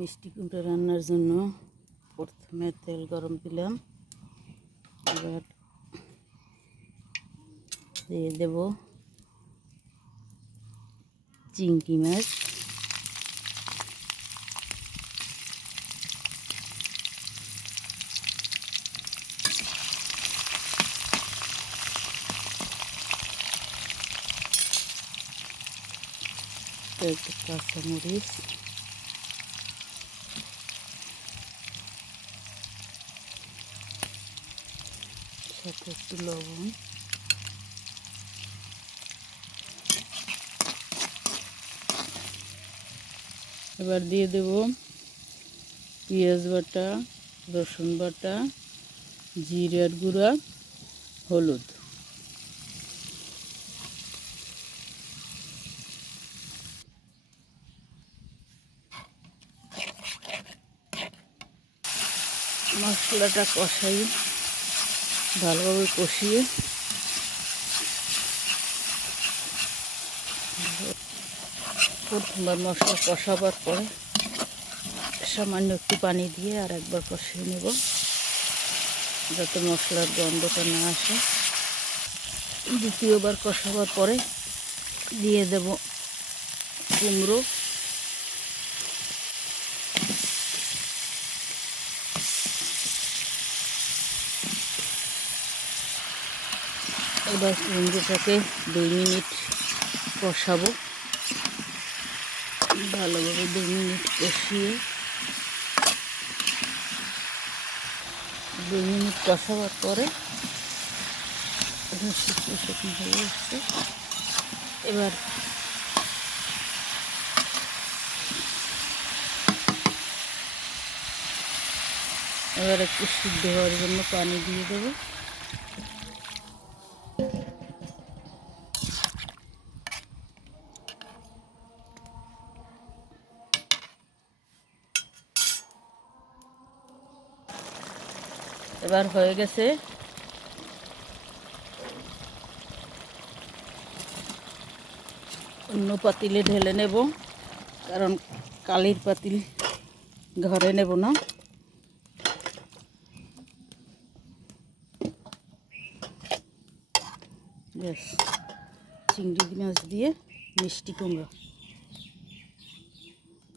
মিষ্টি কুমড়া রান্নার জন্য প্রথমে তেল গরম দিলাম। এবার দিয়ে দেব চিংড়ি মাছ, একটু কাঁচামরিচ, সাথে একটু লবণ, এবার দিয়ে দেব পেঁয়াজ বাটা, রসুন বাটা, জিরার গুঁড়া, হলুদ। মশলাটা ভালোভাবে কষিয়ে প্রথমবার মশলা কষাবার পরে সামান্য একটু পানি দিয়ে আর একবার কষিয়ে নেব, যাতে মশলার গন্ধটা না আসে। দ্বিতীয়বার কষাবার পরে দিয়ে দেব কুমড়ো, এবার কুমড়োটাকে 2 মিনিট কষাবো। ভালোভাবে 2 মিনিট কষিয়ে 2 মিনিট কষাবার পরে শুকনো শুকনো হয়ে এসছে। এবার একটু সিদ্ধ হওয়ার জন্য পানি দিয়ে দেবো। এবার হয়ে গেছে। অন্য পাতিলে ঢেলে নেব, কারণ কালির পাতিল ঘরে নেব না। চিংড়ি মাছ দিয়ে মিষ্টি কুমড়া।